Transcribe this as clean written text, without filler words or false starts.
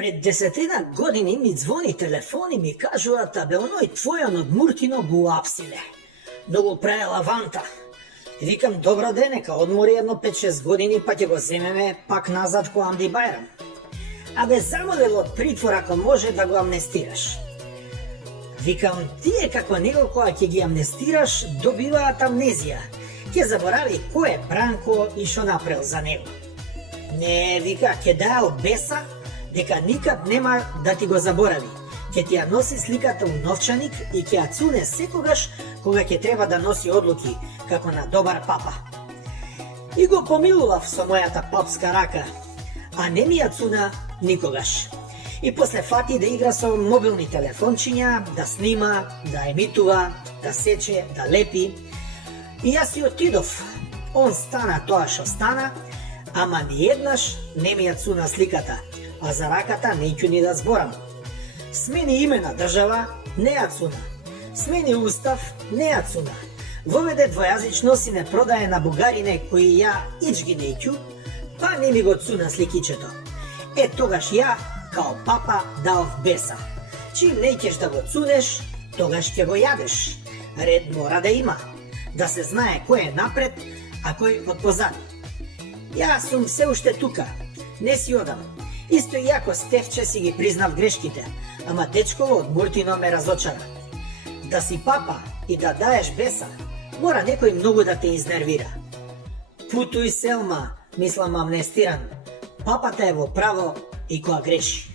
Пред 10 години ми звони телефон и ми кажуваат, абе оној твојан од Муртино го апсиле. Многу праe лаванта. Викам, добро ден, нека одмори едно 5-6 години, па ќе го земеме пак назад ко Амди Бајрам. Абе замолел од притвор ако може да го амнестираш. Викам, тие како него кога ќе ги амнестираш, добиваат амнезија. Ќе заборави кој е Бранко и шо направил за него. Не, вика, ќе даел беса, дека никад нема да ти го заборави. Ќе ти ја носи сликата у новчаник и ќе ја цуне секогаш кога ќе треба да носи одлуки, како на добар папа. И го помилував со мојата папска рака, а не ми ја цуна никогаш. И после фати да игра со мобилни телефончиња, да снима, да емитува, да сече, да лепи. И јас си отидов. Он стана тоа што стана, ама ниеднаш не ми ја цуна сликата, а за раката неќу ни да зборам. Смени име на држава, не ја цуна. Смени устав, не ја цуна. Воведе двојазичност и не продае на бугарине кои ја ич ги неќу, па не ми го цуна сликичето. Е, тогаш ја, као папа, даов беса. Чим неќеш да го цунеш, тогаш ќе го јадеш. Ред мора да има. Да се знае кој е напред, а кој од позади. Јас сум се уште тука. Не си одам. Исто и ако Стефче си ги признав грешките, ама дечково од Муртино ме разочара. Да си папа и да даеш беса, мора некој многу да те изнервира. Путуј, Селма, мислам амнестиран. Папата е во право и која греши.